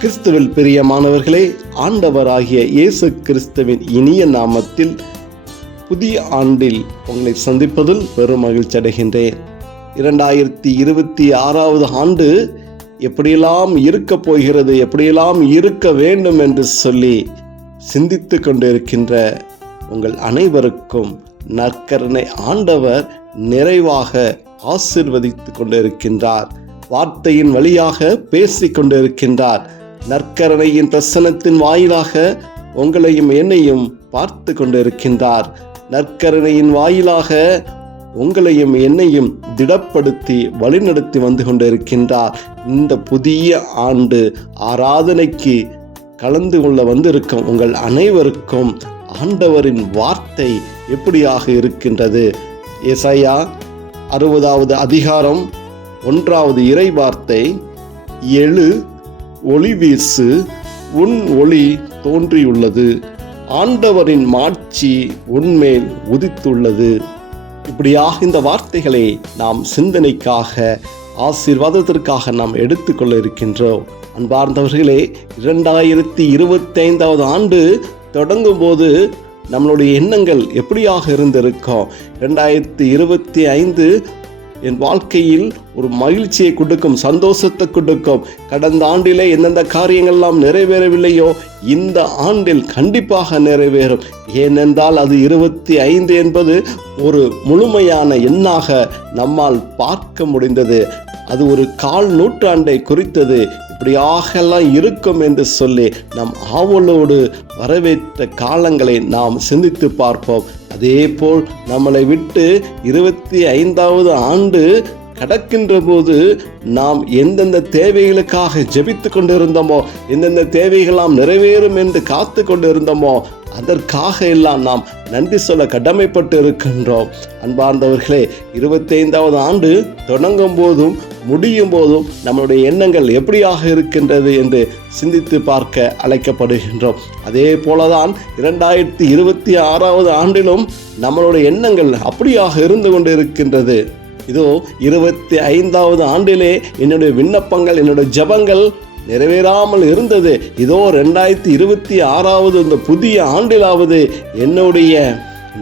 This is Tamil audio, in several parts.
கிறிஸ்துவில் பிரியமானவர்களே, ஆண்டவராகிய இயேசு கிறிஸ்துவின் இனிய நாமத்தில் புதிய ஆண்டில் உங்களை சந்திப்பதில் பெரும் மகிழ்ச்சி அடைகின்றேன். 2026 ஆண்டு எப்படியெல்லாம் இருக்க போகிறது, எப்படியெல்லாம் இருக்க வேண்டும் என்று சொல்லி சிந்தித்து கொண்டிருக்கின்ற உங்கள் அனைவருக்கும் நற்கருணை ஆண்டவர் நிறைவாக ஆசீர்வதித்து கொண்டிருக்கின்றார். வார்த்தையின் வழியாக பேசிக் கொண்டிருக்கின்றார். நற்கருணையின் பிரசன்னத்தின் வாயிலாக உங்களையும் என்னையும் பார்த்து கொண்டிருக்கின்றார். நற்கருணையின் வாயிலாக உங்களையும் என்னையும் திடப்படுத்தி வழிநடத்தி வந்து கொண்டிருக்கின்றார். இந்த புதிய ஆண்டு ஆராதனைக்கு கலந்து கொள்ள வந்திருக்கும் உங்கள் அனைவருக்கும் ஆண்டவரின் வார்த்தை எப்படியாக இருக்கின்றது? ஏசாயா 60வது அதிகாரம் 1வது இறை வார்த்தை, எழு, ஒளி வீசு, உன் ஒளி தோன்றியுள்ளது, ஆண்டவரின் மாட்சி உன்மேல் உதித்துள்ளது. இப்படியாக இந்த வார்த்தைகளை நாம் சிந்தனைக்காக, ஆசீர்வாதத்திற்காக நாம் எடுத்துக்கொள்ள இருக்கின்றோம். அன்பார்ந்தவர்களே, 2025 ஆண்டு தொடங்கும் போது நம்மளுடைய எண்ணங்கள் எப்படியாக இருந்திருக்கும்? 2025 என் வாழ்க்கையில் ஒரு மகிழ்ச்சியை கொடுக்கும், சந்தோஷத்தை கொடுக்கும். கடந்த ஆண்டிலே எந்தெந்த காரியங்கள்லாம் நிறைவேறவில்லையோ இந்த ஆண்டில் கண்டிப்பாக நிறைவேறும். ஏனென்றால் அது 25 என்பது ஒரு முழுமையான எண்ணாக நம்மால் பார்க்க முடிந்தது. அது ஒரு 1/4 நூற்றாண்டை குறித்தது. இப்படியாகலாம் இருக்கும் என்று சொல்லி நம் ஆவலோடு வரவேற்ற காலங்களை நாம் சிந்தித்து பார்ப்போம். அதே போல் நம்மளை விட்டு 25வது ஆண்டு கடக்கின்ற போது நாம் எந்தெந்த தேவைகளுக்காக ஜெபித்து கொண்டிருந்தோமோ, எந்தெந்த தேவைகளாம் நிறைவேறும் என்று காத்து கொண்டிருந்தோமோ அதற்காக எல்லாம் நாம் நன்றி சொல்ல கடமைப்பட்டு இருக்கின்றோம். அன்பார்ந்தவர்களே, 25வது ஆண்டு தொடங்கும் போதும் முடியும் போதும் நம்மளுடைய எண்ணங்கள் எப்படியாக இருக்கின்றது என்று சிந்தித்து பார்க்க அழைக்கப்படுகின்றோம். அதே போலதான் 2026வது ஆண்டிலும் நம்மளுடைய எண்ணங்கள் அப்படியாக இருந்து கொண்டு இருக்கின்றது. இதோ 25வது ஆண்டிலே என்னுடைய விண்ணப்பங்கள், என்னுடைய ஜெபங்கள் நிறைவேறாமல் இருந்தது. இதோ 2026வது இந்த புதிய ஆண்டிலாவது என்னுடைய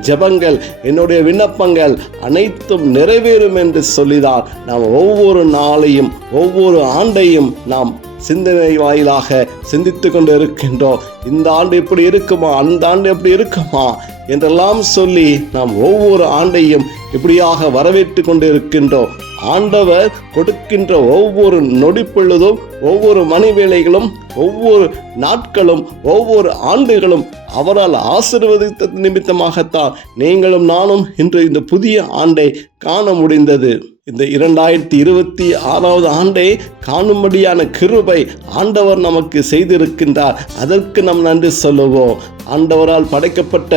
ஜெபங்கள், என்னுடைய விண்ணப்பங்கள் அனைத்தும் நிறைவேறும் என்று சொல்லிதான் நாம் ஒவ்வொரு நாளையும், ஒவ்வொரு ஆண்டையும் நாம் சிந்தனை வாயிலாக சிந்தித்து கொண்டு இருக்கின்றோம். இந்த ஆண்டு எப்படி இருக்குமா, அந்த ஆண்டு எப்படி இருக்குமா என்றெல்லாம் சொல்லி நாம் ஒவ்வொரு ஆண்டையும் இப்படியாக வரவேற்று கொண்டு இருக்கின்றோம். ஆண்டவர் கொடுக்கின்ற ஒவ்வொரு நொடிப்பொழுதும், ஒவ்வொரு மணிவேளைகளும், ஒவ்வொரு நாட்களும், ஒவ்வொரு ஆண்டுகளும் அவரால் ஆசீர்வதித்த நிமித்தமாகத்தான் நீங்களும் நானும் இன்று இந்த புதிய ஆண்டை காண முடிந்தது. இந்த 2026வது ஆண்டை காணும்படியான கிருபை ஆண்டவர் நமக்கு செய்திருக்கின்றார். அதற்கு நாம் நன்றி சொல்லுவோம். ஆண்டவரால் படைக்கப்பட்ட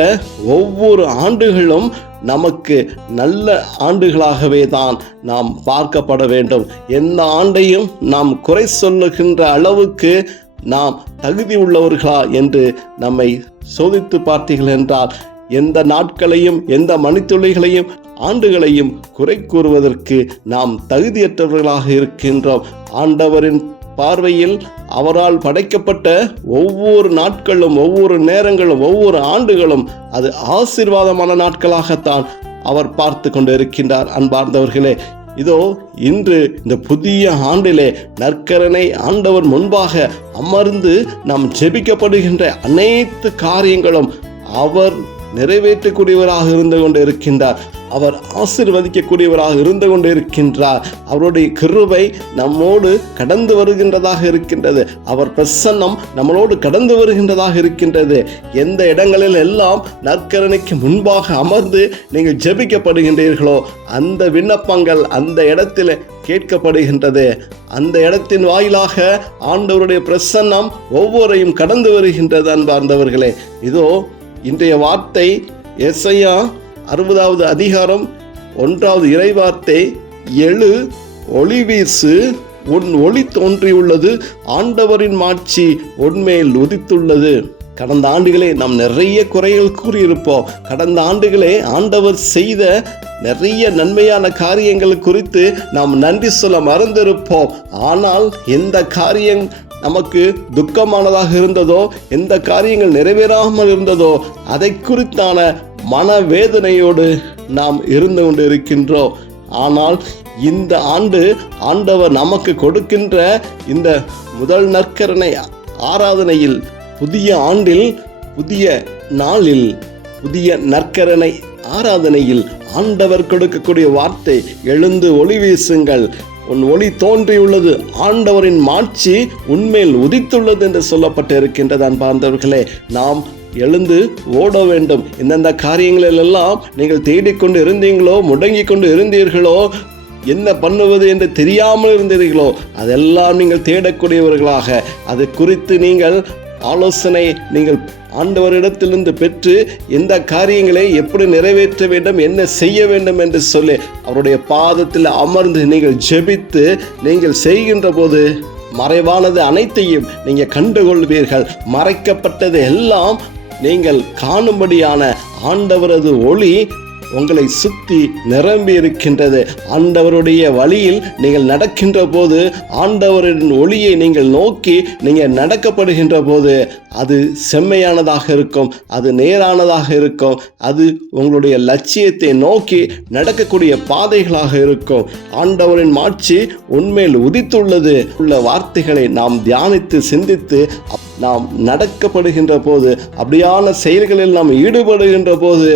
ஒவ்வொரு ஆண்டுகளும் நமக்கு நல்ல ஆண்டுகளாகவே தான் நாம் பார்க்கப்பட வேண்டும். எந்த ஆண்டையும் நாம் குறை சொல்லுகின்ற அளவுக்கு நாம் தகுதி உள்ளவர்களா என்று நம்மை சோதித்து பார்த்தீர்கள் என்றால், எந்த நாட்களையும், எந்த மணித்துளிகளையும், ஆண்டுகளையும் குறை கூறுவதற்கு நாம் தகுதியற்றவர்களாக இருக்கின்றோம். ஆண்டவரின் பார்வையில் அவரால் படைக்கப்பட்ட ஒவ்வொரு நாட்களும், ஒவ்வொரு நேரங்களும், ஒவ்வொரு ஆண்டுகளும் அது ஆசீர்வாதமான நாட்களாகத்தான் அவர் பார்த்து கொண்டு இருக்கின்றார். அன்பார்ந்தவர்களே, இதோ இன்று இந்த புதிய ஆண்டிலே நற்கருணை ஆண்டவர் முன்பாக அமர்ந்து நாம் ஜெபிக்கப்படுகின்ற அனைத்து காரியங்களும் அவர் நிறைவேற்றக்கூடியவராக இருந்து கொண்டு இருக்கின்றார். அவர் ஆசீர்வதிக்கக்கூடியவராக இருந்து கொண்டு இருக்கின்றார். அவருடைய கிருபை நம்மோடு கடந்து வருகின்றதாக இருக்கின்றது. அவர் பிரசன்னம் நம்மளோடு கடந்து வருகின்றதாக இருக்கின்றது. எந்த இடங்களில் எல்லாம் நற்கருணைக்கு முன்பாக அமர்ந்து நீங்கள் ஜெபிக்கப்படுகின்றீர்களோ அந்த விண்ணப்பங்கள் அந்த இடத்தில் கேட்கப்படுகின்றது. அந்த இடத்தின் வாயிலாக ஆண்டவருடைய பிரசன்னம் ஒவ்வொருவரையும் கடந்து வருகின்றது. அன்பார்ந்தவர்களே, இதோ இன்றைய வார்த்தை ஏசாயா 60வது அதிகாரம் 1வது இறை வார்த்தை, எழு, ஒளி வீசு, உன் ஒளி தோன்றியுள்ளது, ஆண்டவரின் மாட்சி உன்மேல் உதித்துள்ளது. கடந்த ஆண்டுகளே நாம் நிறைய குறைகள் கூறியிருப்போம். கடந்த ஆண்டுகளே ஆண்டவர் செய்த நிறைய நன்மையான காரியங்கள் குறித்து நாம் நன்றி சொல்ல மறந்திருப்போம். ஆனால் எந்த காரியம் நமக்கு துக்கமானதாக இருந்ததோ, எந்த காரியங்கள் நிறைவேறாமல் இருந்ததோ, அதை குறித்தான மனவேதனையோடு நாம் இருந்து கொண்டு இருக்கின்றோம். ஆனால் இந்த ஆண்டு ஆண்டவர் நமக்கு கொடுக்கின்ற இந்த முதல் நற்கருணை ஆராதனையில், புதிய ஆண்டில், புதிய நாளில், புதிய நற்கருணை ஆராதனையில் ஆண்டவர் கொடுக்கக்கூடிய வார்த்தை, எழுந்து ஒளி வீசுங்கள், உன் ஒளி தோன்றியுள்ளது, ஆண்டவரின் மாட்சி உன்மேல் உதித்துள்ளது என்று சொல்லப்பட்டிருக்கின்றது. அன்பார்ந்தவர்களே, நாம் எழுந்து ஓட வேண்டும். எந்தெந்த காரியங்களிலெல்லாம் நீங்கள் தேடிக்கொண்டு இருந்தீங்களோ, முடங்கி கொண்டு இருந்தீர்களோ, என்ன பண்ணுவது என்று தெரியாமல் இருந்தீர்களோ, அதெல்லாம் நீங்கள் தேடக்கூடியவர்களாக, அது குறித்து நீங்கள் ஆலோசனை நீங்கள் ஆண்டவரிடத்திலிருந்து பெற்று எந்த காரியங்களை எப்படி நிறைவேற்ற வேண்டும், என்ன செய்ய வேண்டும் என்று சொல்லி அவருடைய பாதத்தில் அமர்ந்து நீங்கள் ஜெபித்து நீங்கள் செய்கின்ற போது மறைவானது அனைத்தையும் நீங்கள் கண்டுகொள்வீர்கள். மறைக்கப்பட்டது எல்லாம் நீங்கள் காணும்படியான ஆண்டவரது ஒளி உங்களை சுற்றி நிரம்பி இருக்கின்றது. ஆண்டவருடைய வழியில் நீங்கள் நடக்கின்ற போது, ஆண்டவரின் ஒளியை நீங்கள் நோக்கி நீங்கள் நடக்கப்படுகின்ற போது அது செம்மையானதாக இருக்கும், அது நேரானதாக இருக்கும், அது உங்களுடைய லட்சியத்தை நோக்கி நடக்கக்கூடிய பாதைகளாக இருக்கும். ஆண்டவரின் மாட்சி உண்மையில் உதித்துள்ளது உள்ள வார்த்தைகளை நாம் தியானித்து சிந்தித்து நாம் நடக்கப்படுகின்ற போது, அப்படியான செயல்களில் நாம் ஈடுபடுகின்ற போது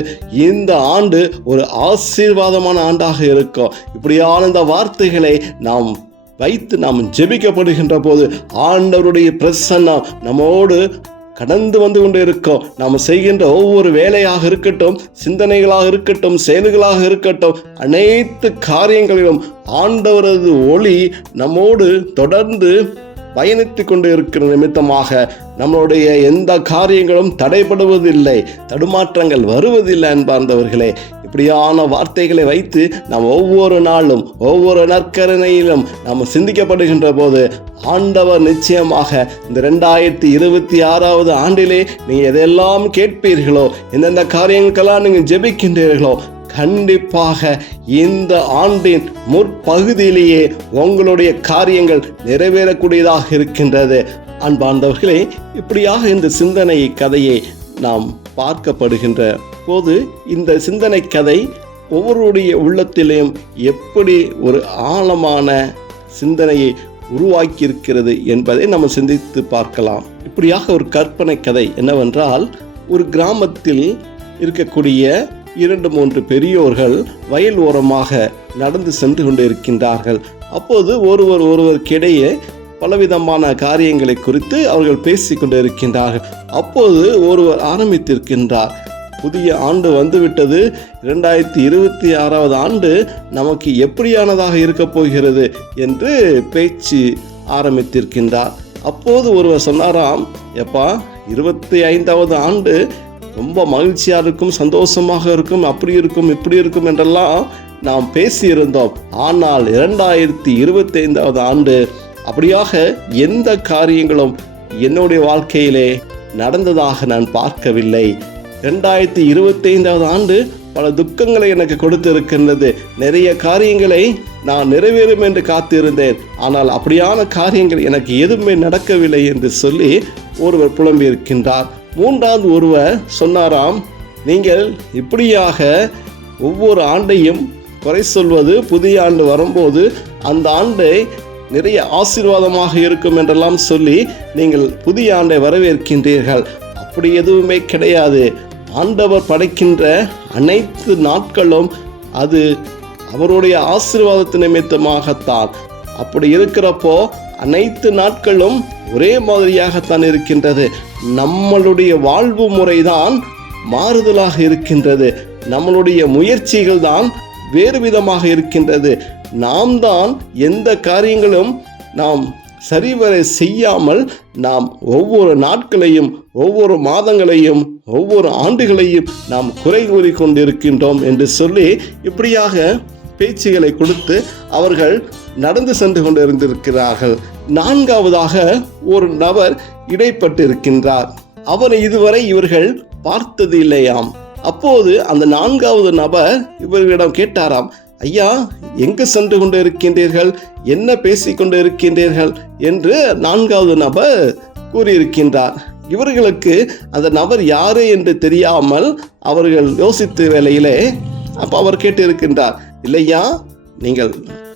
இந்த ஆண்டு ஒரு ஆசீர்வாதமான ஆண்டாக இருக்கும். இப்படியான இந்த வார்த்தைகளை நாம் வைத்து நாம் ஜெபிக்கப்படுகின்ற போது ஆண்டவருடைய பிரசன்னம் நம்மோடு கடந்து வந்து கொண்டு இருக்கோம். நாம் செய்கின்ற ஒவ்வொரு வேலையாக இருக்கட்டும், சிந்தனைகளாக இருக்கட்டும், செயல்களாக இருக்கட்டும், அனைத்து காரியங்களிலும் ஆண்டவரது ஒளி நம்மோடு தொடர்ந்து பயணித்து கொண்டு இருக்கிற நிமித்தமாக நம்மளுடைய எந்த காரியங்களும் தடைபடுவதில்லை, தடுமாற்றங்கள் வருவதில்லை. அன்பார்ந்தவர்களே, இப்படியான வார்த்தைகளை வைத்து நாம் ஒவ்வொரு நாளும் ஒவ்வொரு நற்கருணையிலும் நாம் சிந்திக்கப்படுகின்ற போது ஆண்டவர் நிச்சயமாக இந்த 2026 ஆண்டிலே நீங்கள் எதெல்லாம் கேட்பீர்களோ, எந்தெந்த காரியங்களுக்கெல்லாம் நீங்கள் ஜெபிக்கின்றீர்களோ, கண்டிப்பாக இந்த ஆண்டின் முற்பகுதியிலேயே உங்களுடைய காரியங்கள் நிறைவேறக்கூடியதாக இருக்கின்றது. அன்பார்ந்தவர்களே, இப்படியாக இந்த சிந்தனை கதையை நாம் பார்க்கப்படுகின்ற போது, இந்த சிந்தனை கதை ஒவ்வொருடைய உள்ளத்திலேயும் எப்படி ஒரு ஆழமான சிந்தனையை உருவாக்கி இருக்கிறது என்பதை நம்ம சிந்தித்து பார்க்கலாம். இப்படியாக ஒரு கற்பனை கதை என்னவென்றால், ஒரு கிராமத்தில் இருக்கக்கூடிய 2-3 பெரியோர்கள் வயல் ஓரமாக நடந்து சென்று கொண்டு இருக்கின்றார்கள். அப்போது ஒருவருக்கிடையே பலவிதமான காரியங்களை குறித்து அவர்கள் பேசிக்கொண்டு இருக்கின்றார்கள். அப்போது ஒருவர் ஆரம்பித்திருக்கின்றார், புதிய ஆண்டு வந்துவிட்டது, 2026 ஆண்டு நமக்கு எப்படியானதாக இருக்க போகிறது என்று பேச்சு ஆரம்பித்திருக்கின்றார். அப்போது ஒருவர் சொன்னாராம், எப்பா, 25வது ஆண்டு ரொம்ப மகிழ்ச்சியாக இருக்கும், சந்தோஷமாக இருக்கும், அப்படி இருக்கும், இப்படி இருக்கும் என்றெல்லாம் நாம் பேசியிருந்தோம். ஆனால் 2025வது ஆண்டு அப்படியாக எந்த காரியங்களும் என்னுடைய வாழ்க்கையிலே நடந்ததாக நான் பார்க்கவில்லை. 2025வது ஆண்டு பல துக்கங்களை எனக்கு கொடுத்திருக்கின்றது. நிறைய காரியங்களை நான் நிறைவேறும் என்று காத்திருந்தேன், ஆனால் அப்படியான காரியங்கள் எனக்கு எதுவுமே நடக்கவில்லை என்று சொல்லி ஒருவர் புலம்பியிருக்கின்றார். 3வது ஒருவர் சொன்னாராம், நீங்கள் இப்படியாக ஒவ்வொரு ஆண்டையும் குறை சொல்வது, புதிய ஆண்டு வரும்போது அந்த ஆண்டை நிறைய ஆசீர்வாதமாக இருக்கும் என்றெல்லாம் சொல்லி நீங்கள் புதிய ஆண்டை வரவேற்கின்றீர்கள். அப்படி எதுவுமே கிடையாது. ஆண்டவர் படைக்கின்ற அனைத்து நாட்களும் அது அவருடைய ஆசீர்வாதத்து நிமித்தமாகத்தான். அப்படி இருக்கிறப்போ அனைத்து நாட்களும் ஒரே மாதிரியாகத்தான் இருக்கின்றது. நம்மளுடைய வாழ்வு முறைதான் மாறுதலாக இருக்கின்றது. நம்மளுடைய முயற்சிகள் தான் வேறு விதமாக இருக்கின்றது. நாம் தான் எந்த காரியங்களும் நாம் சரிவர செய்யாமல் நாம் ஒவ்வொரு நாட்களையும், ஒவ்வொரு மாதங்களையும், ஒவ்வொரு ஆண்டுகளையும் நாம் குறை கூறி கொண்டிருக்கின்றோம் என்று சொல்லி இப்படியாக பேச்சுகளை கொடுத்து அவர்கள் நடந்து சென்று கொண்டிருந்திருக்கிறார்கள். 4வதாக ஒரு நபர் இடைப்பட்டு இருக்கின்றார். அவரை இதுவரை இவர்கள் பார்த்தது இல்லையாம். அப்போது அந்த 4வது நபர் இவர்களிடம் கேட்டாராம், ஐயா, எங்கு சென்று கொண்டு இருக்கின்றீர்கள், என்ன பேசிக் கொண்டு இருக்கின்றீர்கள் என்று 4வது நபர் கூறியிருக்கின்றார். இவர்களுக்கு அந்த நபர் யாரு என்று தெரியாமல் அவர்கள் யோசித்த வேளையிலே அப்போ அவர் கேட்டிருக்கின்றார், இல்லையா, நீங்கள்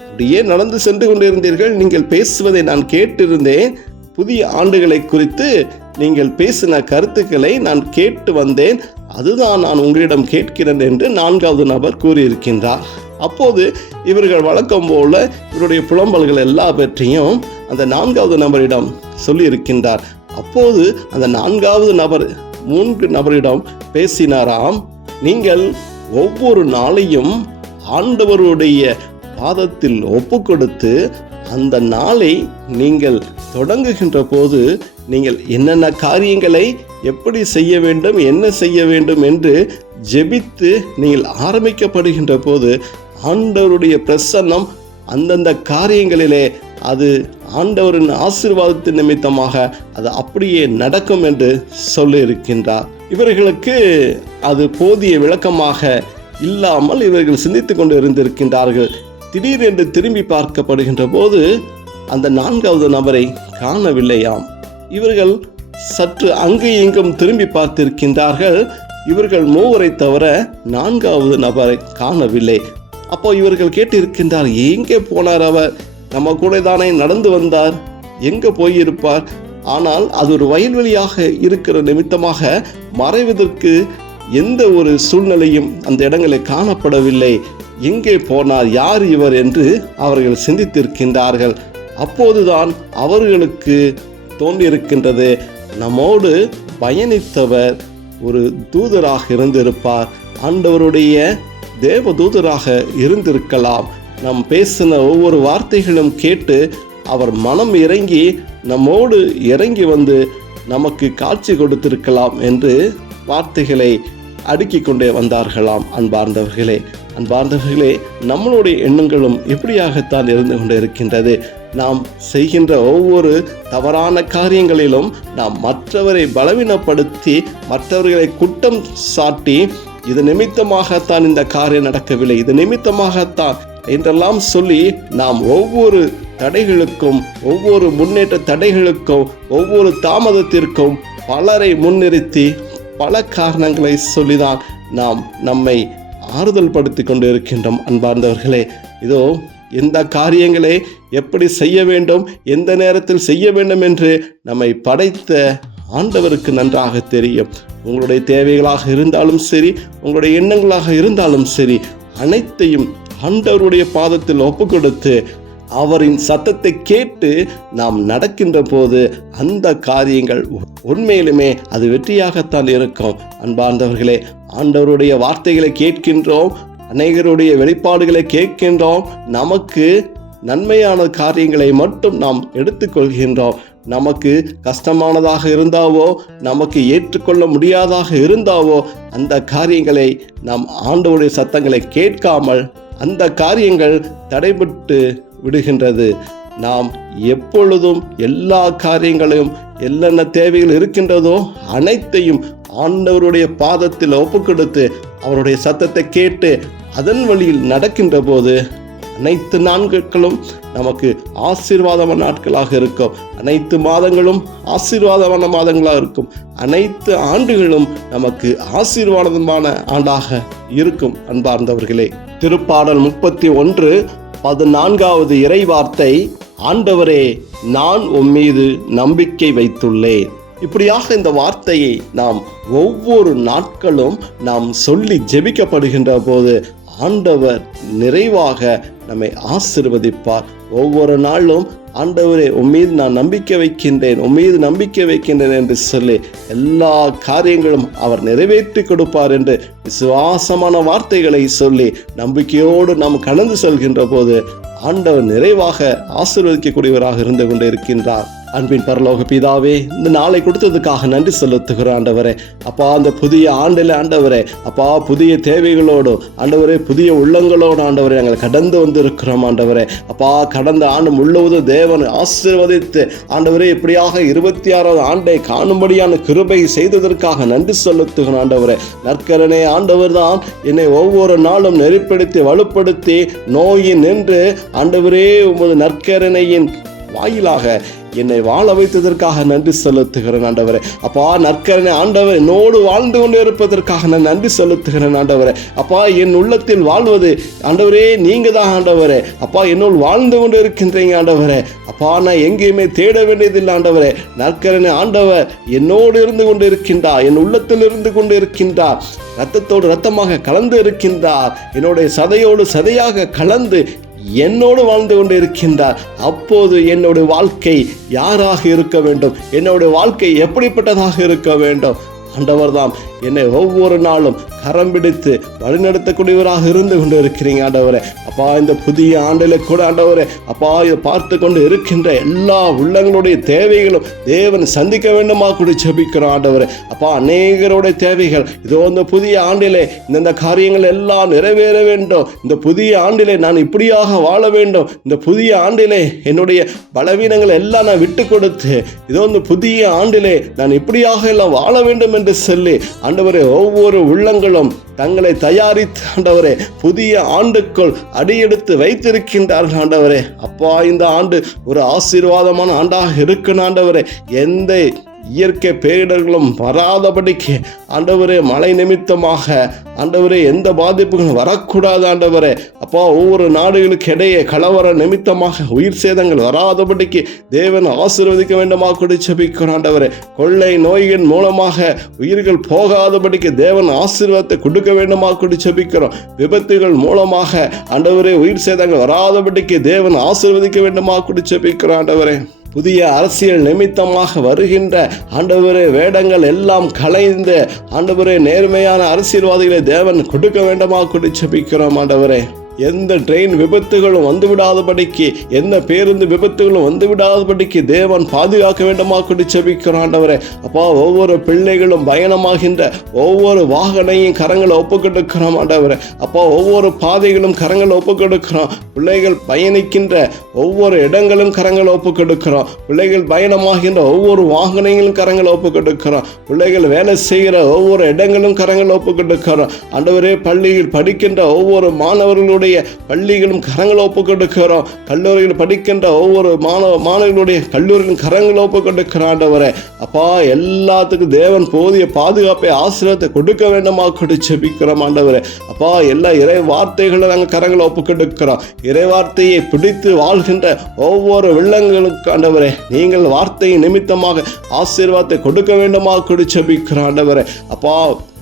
அப்படியே நடந்து சென்று கொண்டிருந்தீர்கள், நீங்கள் பேசுவதை நான் கேட்டிருந்தேன், புதிய ஆண்டுகளை குறித்து நீங்கள் பேசின கருத்துக்களை நான் கேட்டு வந்தேன், அதுதான் நான் உங்களிடம் கேட்கிறேன் என்று 4வது நபர் கூறியிருக்கின்றார். அப்போது இவர்கள் வழக்கம் போல இவருடைய புலம்பல்கள் எல்லாவற்றையும் அந்த 4வது நபரிடம் சொல்லியிருக்கின்றார். அப்போது அந்த 4வது நபர் 3 நபரிடம் பேசினாராம், நீங்கள் ஒவ்வொரு நாளையும் ஆண்டவருடைய பாதத்தில் ஒப்பு கொடுத்து அந்த நாளை நீங்கள் தொடங்குகின்ற போது நீங்கள் என்னென்ன காரியங்களை எப்படி செய்ய வேண்டும், என்ன செய்ய வேண்டும் என்று ஜெபித்து நீங்கள் ஆரம்பிக்கப்படுகின்ற போது ஆண்டவருடைய பிரசன்னம் அந்தந்த காரியங்களிலே அது ஆண்டவரின் ஆசீர்வாதத்தின் நிமித்தமாக அது அப்படியே நடக்கும் என்று சொல்லியிருக்கின்றார். இவர்களுக்கு அது போதிய விளக்கமாக இல்லாமல் இவர்கள் சிந்தித்து கொண்டு இருந்திருக்கின்றார்கள். திடீரென்று திரும்பி பார்க்கப்படுகின்ற போது அந்த 4வது நபரை காணவில்லையாம். இவர்கள் சற்று அங்கு இங்கும் திரும்பி பார்த்திருக்கின்றார்கள். இவர்கள் 3 தவிர 4வது நபரை காணவில்லை. அப்போ இவர்கள் கேட்டிருக்கின்றார், எங்கே போனார் அவர், நம்ம கூட தானே நடந்து வந்தார், எங்கே போயிருப்பார், ஆனால் அது ஒரு வயல்வெளியாக இருக்கிற நிமித்தமாக மறைவதற்கு எந்த ஒரு சூழ்நிலையும் அந்த இடங்களில் காணப்படவில்லை, எங்கே போனார், யார் இவர் என்று அவர்கள் சிந்தித்திருக்கின்றார்கள். அப்போதுதான் அவர்களுக்கு தோன்றியிருக்கின்றது, நம்மோடு பயணித்தவர் ஒரு தூதராக இருந்திருப்பார், ஆண்டவருடைய தேவ தூதராக இருந்திருக்கலாம். நாம் பேசின ஒவ்வொரு வார்த்தைகளும் கேட்டு அவர் மனம் இறங்கி நம்மோடு இறங்கி வந்து நமக்கு காட்சி கொடுத்திருக்கலாம் என்று வார்த்தைகளை அடுக்கிக் கொண்டே வந்தார்களாம். அன்பார்ந்தவர்களே, நம்மளுடைய எண்ணங்களும் எப்படியாகத்தான் இருந்து கொண்டு இருக்கின்றது. நாம் செய்கின்ற ஒவ்வொரு தவறான காரியங்களிலும் நாம் மற்றவரை பலவீனப்படுத்தி மற்றவர்களை குற்றம் சாட்டி இது நிமித்தமாகத்தான் இந்த காரியம் நடக்கவில்லை, இது நிமித்தமாகத்தான் என்றெல்லாம் சொல்லி நாம் ஒவ்வொரு தடைகளுக்கும், ஒவ்வொரு முன்னேற்ற தடைகளுக்கும், ஒவ்வொரு தாமதத்திற்கும் பலரை முன்னிறுத்தி பல காரணங்களை சொல்லிதான் நாம் நம்மை ஆறுதல் படுத்தி கொண்டு இருக்கின்றோம். அன்பார்ந்தவர்களே, இதோ எந்த காரியங்களை எப்படி செய்ய வேண்டும், எந்த நேரத்தில் செய்ய வேண்டும் என்று நம்மை படைத்த ஆண்டவருக்கு நன்றாக தெரியும். உங்களுடைய தேவைகளாக இருந்தாலும் சரி, உங்களுடைய எண்ணங்களாக இருந்தாலும் சரி, அனைத்தையும் ஆண்டவருடைய பாதத்தில் ஒப்பு கொடுத்து அவரின் சத்தத்தை கேட்டு நாம் நடக்கின்ற போது அந்த காரியங்கள் உண்மையிலுமே அது வெற்றியாகத்தான் இருக்கும். அன்பார்ந்தவர்களே, ஆண்டவருடைய வார்த்தைகளை கேட்கின்றோம், அநேகருடைய வெளிப்பாடுகளை கேட்கின்றோம், நமக்கு நன்மையான காரியங்களை மட்டும் நாம் எடுத்துக்கொள்கின்றோம். நமக்கு கஷ்டமானதாக இருந்தாவோ, நமக்கு ஏற்றுக்கொள்ள முடியாதாக இருந்தாவோ அந்த காரியங்களை நாம் ஆண்டவருடைய சத்தங்களை கேட்காமல் அந்த காரியங்கள் தடைபட்டு விடுகின்றது. நாம் எப்பொழுதும் எல்லா காரியங்களையும் என்னென்ன தேவைகள் இருக்கின்றதோ அனைத்தையும் ஆண்டவருடைய பாதத்தில் ஒப்பு கொடுத்து அவருடைய சத்தத்தை கேட்டு அதன் வழியில் நடக்கின்ற போது அனைத்து நாட்களும் நமக்கு ஆசீர்வாதமான நாட்களாக இருக்கும், அனைத்து மாதங்களும் ஆசீர்வாதமான மாதங்களாக இருக்கும், அனைத்து ஆண்டுகளும் நமக்கு ஆசீர்வாதமான ஆண்டாக இருக்கும். அன்பார்ந்தவர்களே, திருப்பாடல் 31:14 இறை வார்த்தை, ஆண்டவரே, நான் உம்மீது நம்பிக்கை வைத்துள்ளேன். இப்படியாக இந்த வார்த்தையை நாம் ஒவ்வொரு நாட்களும் நாம் சொல்லி ஜெபிக்கப்படுகின்ற போது ஆண்டவர் நிறைவாக நம்மை ஆசீர்வதிப்பார். ஒவ்வொரு நாளும் ஆண்டவரே, உம்மீது நான் நம்பிக்கை வைக்கின்றேன், உம்மீது நம்பிக்கை வைக்கின்றேன் என்று சொல்லி எல்லா காரியங்களும் அவர் நிறைவேற்றி கொடுப்பார் என்று விசுவாசமான வார்த்தைகளை சொல்லி நம்பிக்கையோடு நாம் கடந்து செல்கின்ற போது ஆண்டவர் நிறைவாக ஆசீர்வதிக்கக்கூடியவராக இருந்து கொண்டு இருக்கின்றார். அன்பின் பரலோக பிதாவே, இந்த நாளை கொடுத்ததுக்காக நன்றி செலுத்துகிறோம் ஆண்டவரே. அப்பா, அந்த புதிய ஆண்டில் ஆண்டவரே, அப்பா, புதிய தேவைகளோடு ஆண்டவரே, புதிய உள்ளங்களோடு ஆண்டவரே நாங்கள் கடந்து வந்திருக்கிறோம் ஆண்டவரே. அப்பா, கடந்த ஆண்டு முழுவதும் தேவன் ஆசீர்வதித்து ஆண்டவரே இப்படியாக 26வது ஆண்டை காணும்படியான கிருபை செய்ததற்காக நன்றி செலுத்துகிறோம் ஆண்டவரே. நற்கரனே ஆண்டவர் தான் என்னை ஒவ்வொரு நாளும் நெறிப்படுத்தி வலுப்படுத்தி நோயின் நின்று ஆண்டவரே உமது நற்கரணையின் வாயிலாக என்னை வாழ வைத்ததற்காக நன்றி செலுத்துகிறேன் ஆண்டவரே. அப்பா, நற்கரனே ஆண்டவர் என்னோடு வாழ்ந்து கொண்டு இருப்பதற்காக நான் நன்றி செலுத்துகிறேன் ஆண்டவரே. அப்பா, என் உள்ளத்தில் வாழ்வது ஆண்டவரே நீங்க தான் ஆண்டவரே. அப்பா, என்னோடு வாழ்ந்து கொண்டு இருக்கின்றீங்க ஆண்டவரே. அப்பா, நான் எங்கேயுமே தேட வேண்டியதில்லை ஆண்டவரே. நற்கரனே ஆண்டவர் என்னோடு இருந்து கொண்டு இருக்கின்றார், என் உள்ளத்தில் இருந்து கொண்டு இருக்கின்றார், இரத்தத்தோடு இரத்தமாக கலந்து இருக்கின்றார், என்னுடைய சதையோடு சதையாக கலந்து என்னோடு வாழ்ந்து கொண்டு இருக்கின்றார். அப்போது என்னுடைய வாழ்க்கை யாராக இருக்க வேண்டும், என்னுடைய வாழ்க்கை எப்படிப்பட்டதாக இருக்க வேண்டும்? ஆண்டவர் தான் என்னை ஒவ்வொரு நாளும் கரம் பிடித்து வழிநடத்தக்கூடியவராக இருந்து கொண்டு இருக்கிறீங்க ஆண்டவரே. அப்பா, இந்த புதிய ஆண்டில் கூட ஆண்டவரே, அப்பா, இதை பார்த்து கொண்டு இருக்கின்ற எல்லா உள்ளங்களுடைய தேவைகளும் தேவன் சந்திக்க வேண்டுமா கூட ஜெபிக்கிறோம் ஆண்டவரே. அப்பா, அநேகருடைய தேவைகள் இதோ இந்த புதிய ஆண்டிலே இந்த காரியங்கள் எல்லாம் நிறைவேற வேண்டும். இந்த புதிய ஆண்டிலே நான் இப்படியாக வாழ வேண்டும். இந்த புதிய ஆண்டிலே என்னுடைய பலவீனங்கள் எல்லாம் நான் விட்டு கொடுத்து இதோ இந்த புதிய ஆண்டிலே நான் இப்படியாக எல்லாம் வாழ வேண்டும் என்று சொல்லி ஆண்டவரே ஒவ்வொரு உள்ளங்களும் தங்களை தயாரித்து ஆண்டவரே புதிய ஆண்டுக்குள் அடியெடுத்து வைத்திருக்கின்றார்கள் ஆண்டவரே. அப்பா, இந்த ஆண்டு ஒரு ஆசீர்வாதமான ஆண்டாக இருக்கணும் ஆண்டவரே. எந்த இயற்கை பேரிடர்களும் வராதபடிக்கு ஆண்டவரே, மழை நிமித்தமாக ஆண்டவரே எந்த பாதிப்புகளும் வரக்கூடாது ஆண்டவரே. அப்பா, ஒவ்வொரு நாடுகளுக்கு இடையே கலவர நிமித்தமாக உயிர் சேதங்கள் வராதபடிக்கு தேவன் ஆசீர்வதிக்க வேண்டுமா கூட ஜெபிக்கிறோம் ஆண்டவரே. கொள்ளை நோய்கள் மூலமாக உயிர்கள் போகாதபடிக்கு தேவன் ஆசீர்வாதத்தை கொடுக்க வேண்டுமா கூட ஜெபிக்கிறோம். விபத்துகள் மூலமாக ஆண்டவரே உயிர் சேதங்கள் வராதபடிக்கு தேவன் ஆசீர்வதிக்க வேண்டுமா கூட ஜெபிக்கிறோம் ஆண்டவரே. புதிய அரசியல் நிமித்தமாக வருகின்ற ஆண்டவரே வேடங்கள் எல்லாம் கலைந்து ஆண்டவரே நேர்மையான அரசியல்வாதிகளை தேவன் கொடுக்க வேண்டுமா கூட ஜெபிக்கிறோம் ஆண்டவரே. எந்த ட்ரெயின் விபத்துகளும் வந்துவிடாதபடிக்கு, எந்த பேருந்து விபத்துகளும் வந்துவிடாதபடிக்கு தேவன் பாதுகாக்க வேண்டுமா கூட ஜெபிக்கிறோம் ஆண்டவரே. அப்பா, ஒவ்வொரு பிள்ளைகளும் பயணமாகின்ற ஒவ்வொரு வாகனையும் கரங்களை ஒப்புக்கொடுக்கிறோம் ஆண்டவரே. அப்பா, ஒவ்வொரு பாதைகளும் கரங்களை ஒப்புக்கொடுக்கிறோம். பிள்ளைகள் பயணிக்கின்ற ஒவ்வொரு இடங்களும் கரங்களை ஒப்புக்கொடுக்கிறோம். பிள்ளைகள் பயணமாகின்ற ஒவ்வொரு வாகனங்களும் கரங்களை ஒப்புக்கொடுக்கிறோம். பிள்ளைகள் வேலை செய்கிற ஒவ்வொரு இடங்களும் கரங்களை ஒப்புக்கொடுக்கிறோம் ஆண்டவரே. பள்ளியில் படிக்கின்ற ஒவ்வொரு மாணவர்களுடைய பள்ளிகளும் கரங்களை ஒப்புக்கொடுக்கிறோம். கல்லூரிகள் படிக்கின்ற ஒவ்வொரு மாணவர்களுடைய கல்லூரிகளும் கரங்களை ஒப்புக்கொடுக்கிறோம் ஆண்டவரே. அப்பா, எல்லாத்துக்கும் தேவன் போதிய பாதுகாப்பை ஆசீர்வாதத்தை கொடுக்க வேண்டுமா கூட ஜெபிக்கிறோம் ஆண்டவரே. அப்பா, எல்லா இறை வார்த்தைகளும் நாங்கள் கரங்களை ஒப்புக்கொடுக்கிறோம். இறை வார்த்தையை பிடித்து வாழ்கின்ற ஒவ்வொரு உள்ளங்களுக்கு ஆண்டவரே நீங்கள் வார்த்தையின் நிமித்தமாக ஆசீர்வாதத்தை கொடுக்க வேண்டுமா கூட ஜெபிக்கிறோம் ஆண்டவரே. அப்பா,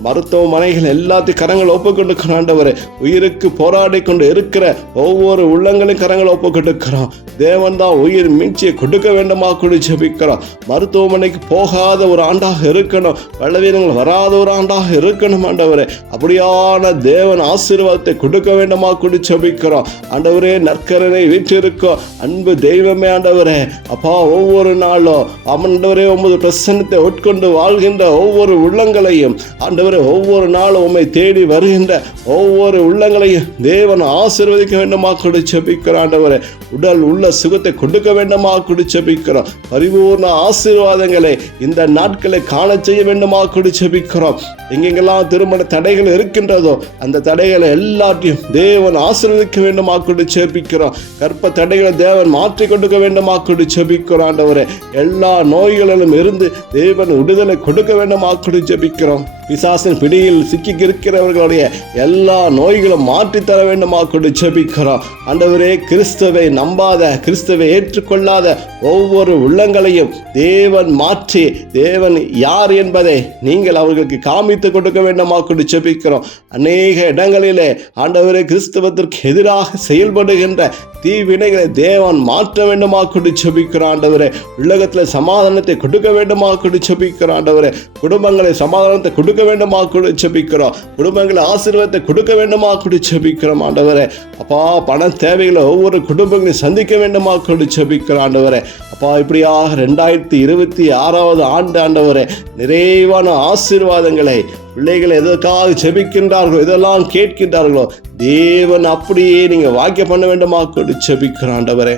மருத்துவமனைகள் எல்லாத்தையும் கரங்கள் ஒப்புக்கொடுக்கிறோம் ஆண்டவரே. உயிருக்கு போராடி கொண்டு இருக்கிற ஒவ்வொரு உள்ளங்களையும் கரங்கள் ஒப்புக்கொடுக்கிறோம். தேவன் தான் உயிர் மீட்சியை கொடுக்க வேண்டுமா கூட ஜெபிக்கிறோம். மருத்துவமனைக்கு போகாத ஒரு ஆண்டாக இருக்கணும், பலவீனங்கள் வராத ஒரு ஆண்டாக இருக்கணும் ஆண்டவரே. அப்படியான தேவன் ஆசீர்வாதத்தை கொடுக்க வேண்டுமா கூட ஜெபிக்கிறோம் ஆண்டவரே. நற்கரனை வீற்றிருக்கோம் அன்பு தெய்வமே ஆண்டவரே. அப்பா, ஒவ்வொரு நாளும் ஆண்டவரே உமது பிரசன்னத்தை உட்கொண்டு வாழ்கின்ற ஒவ்வொரு உள்ளங்களையும் ஆண்டவரே ஒவ்வொரு நாளும் உம்மை தேடி வருகின்ற ஒவ்வொரு உள்ளங்களையும் தேவன் ஆசீர்வதிக்க வேண்டுமா கூட ஜெபிக்கிறோம் ஆண்டவரே. உடல் உள்ள சுகத்தை கொடுக்க வேண்டுமா கூட ஜெபிக்கிறோம். பரிபூர்ண ஆசீர்வாதங்களை இந்த நாட்களை காண செய்ய வேண்டுமா கூட ஜெபிக்கிறோம். எங்கெங்கெல்லாம் திருமண தடைகள் இருக்கின்றதோ அந்த தடைகளை எல்லாத்தையும் தேவன் ஆசீர்வதிக்க வேண்டுமா கூட ஜெபிக்கிறோம். கற்ப தடைகளை தேவன் மாற்றி கொடுக்க வேண்டுமா கூட ஜெபிக்கிறோம் ஆண்டவரே. எல்லா நோய்களிலும் இருந்து தேவன் விடுதலை கொடுக்க வேண்டுமா கூட ஜெபிக்கிறோம். பிசாசின் பிடியில் சிக்கி இருக்கிறவர்களுடைய எல்லா நோய்களும் மாற்றி தர வேண்டுமா கூட ஜெபிக்கிறோம் ஆண்டவரே. கிறிஸ்துவை நம்பாத, கிறிஸ்துவை ஏற்றுக்கொள்ளாத ஒவ்வொரு உள்ளங்களையும் தேவன் மாற்றி தேவன் யார் என்பதை நீங்கள் அவர்களுக்கு காமித்து கொடுக்க வேண்டுமா கூட ஜெபிக்கிறோம். அநேக இடங்களிலே ஆண்டவரே கிறிஸ்தவத்திற்கு எதிராக செயல்படுகின்ற தீவினைகளை தேவன் மாற்ற வேண்டுமா கூட ஜெபிக்கிறோம் ஆண்டவரே. உலகத்தில் சமாதானத்தை கொடுக்க வேண்டுமா கூட ஜெபிக்கிறோம் ஆண்டவரே. குடும்பங்களை சமாதானத்தை கொடுக்க வேண்டுமா கூட ஜெபிக்கிறோம். குடும்பங்களை ஆசீர்வாதத்தை கொடுக்க வேண்டுமா கூட ஜெபிக்கிறோம் ஆண்டவரே. ஆண்டவரே. அப்பா, பண தேவைகளை ஒவ்வொரு குடும்பங்களையும் சந்திக்க வேண்டுமா கொண்டு ஜெபிக்கிறோம் ஆண்டவரே. அப்பா, இப்படியாக 2026 ஆண்டு ஆண்டவரே, நிறைவான ஆசீர்வாதங்களை பிள்ளைகள் எதற்காக ஜெபிக்கின்றார்களோ, இதெல்லாம் கேட்கின்றார்களோ, தேவன் அப்படியே நீங்க வாக்கிய பண்ண வேண்டுமா கொண்டு ஜெபிக்கிறோம் ஆண்டவரே.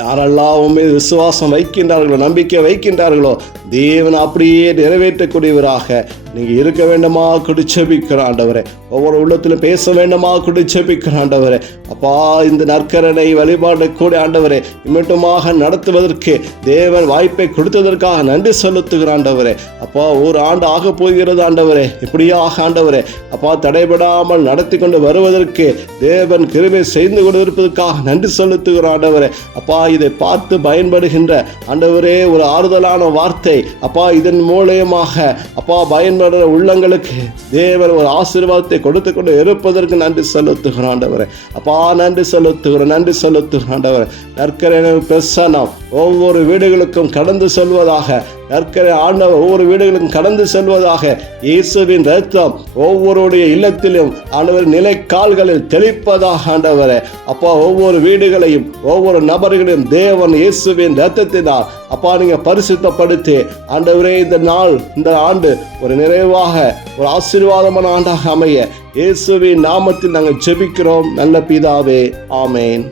யாரெல்லாம் உண்மையை விசுவாசம் வைக்கின்றார்களோ, நம்பிக்கை வைக்கின்றார்களோ, தேவன் அப்படியே நிறைவேற்றக்கூடியவராக நீங்க இருக்க வேண்டுமா கொண்டு ஜெபிக்கிற ஆண்டவரே. ஒவ்வொரு உள்ளத்திலும் பேச வேண்டுமா கொண்டு ஜெபிக்கிற ஆண்டவரே. அப்பா, இந்த நற்கரணை வழிபாடு கூட ஆண்டவரே இம்மட்டுமாக நடத்துவதற்கு தேவன் வாய்ப்பை கொடுத்ததற்காக நன்றி செலுத்துகிற ஆண்டவரே. அப்பா, ஒரு ஆண்டு ஆக போகிறது ஆண்டவரே. இப்படியாக ஆண்டவரே அப்பா, தடைபடாமல் நடத்தி கொண்டு வருவதற்கு தேவன் கிருபை செய்து கொண்டிருப்பதற்காக நன்றி செலுத்துகிற ஆண்டவரே. அப்பா, இதை பார்த்து பயன்படுகின்ற ஆண்டவரே ஒரு ஆறுதலான வார்த்தை அப்பா, இதன் மூலயமாக அப்பா பயன்படுற உள்ளங்களுக்கு தேவன் ஒரு ஆசீர்வாதத்தை கொடுத்து கொண்டு இருப்பதற்கு நன்றி செலுத்துகிறோம் ஆண்டவரே. அப்பா, நன்றி செலுத்துகிறோம் ஆண்டவரே. நற்கரணை பிரசன்னம் ஒவ்வொரு வீடுகளுக்கும் கடந்து செல்வதாக, நற்கரை ஆண்டவர் ஒவ்வொரு வீடுகளுக்கும் கடந்து செல்வதாக, இயேசுவின் இரத்தம் ஒவ்வொருடைய இல்லத்திலும் ஆண்டவர் நிலைக்கால்களில் தெளிப்பதாக ஆண்டவரே. அப்பா, ஒவ்வொரு வீடுகளையும் ஒவ்வொரு நபர்களையும் தேவன் இயேசுவின் இரத்தத்தினால் அப்பா நீங்க பரிசுத்தப்படுத்தி ஆண்டவரே, இந்த ஆண்டு ஒரு நிறைவாக ஒரு ஆசீர்வாதமான ஆண்டாக அமைய இயேசுவின் நாமத்தில் நாங்கள் ஜெபிக்கிறோம் நல்ல பிதாவே, ஆமேன்.